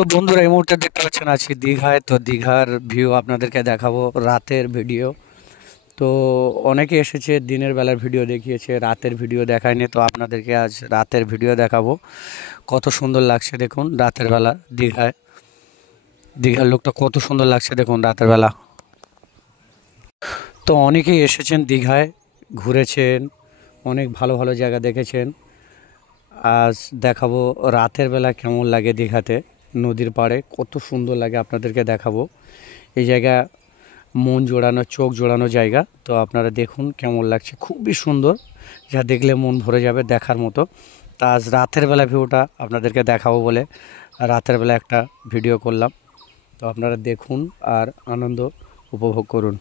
তো বন্ধুরা এই মুহূর্তে দেখতে পাচ্ছেন আছি দীঘায়। তো দীঘার ভিউ আপনাদেরকে দেখাবো, রাতের ভিডিও। তো অনেকে এসেছে দিনের বেলার ভিডিও দেখিয়েছে, রাতের ভিডিও দেখায়নি। তো আপনাদেরকে আজ রাতের ভিডিও দেখাবো। কত সুন্দর লাগছে দেখুন রাতের বেলা দীঘায়। দীঘার লোকটা কত সুন্দর লাগছে দেখুন রাতের বেলা। তো অনেকেই এসেছেন দীঘায়, ঘুরেছেন, অনেক ভালো ভালো জায়গা দেখেছেন। আজ দেখাবো রাতের বেলা কেমন লাগে দীঘাতে, নদীর পাড়ে কত সুন্দর লাগে আপনাদেরকে দেখাবো। এই জায়গা মন জোড়ানো, চোখ জোড়ানো জায়গা। তো আপনারা দেখুন কেমন লাগছে, খুবই সুন্দর, যা দেখলে মন ভরে যাবে দেখার মতো। তা আজ রাতের বেলা ভিউটা আপনাদেরকে দেখাবো বলে রাতের বেলা একটা ভিডিও করলাম। তো আপনারা দেখুন আর আনন্দ উপভোগ করুন।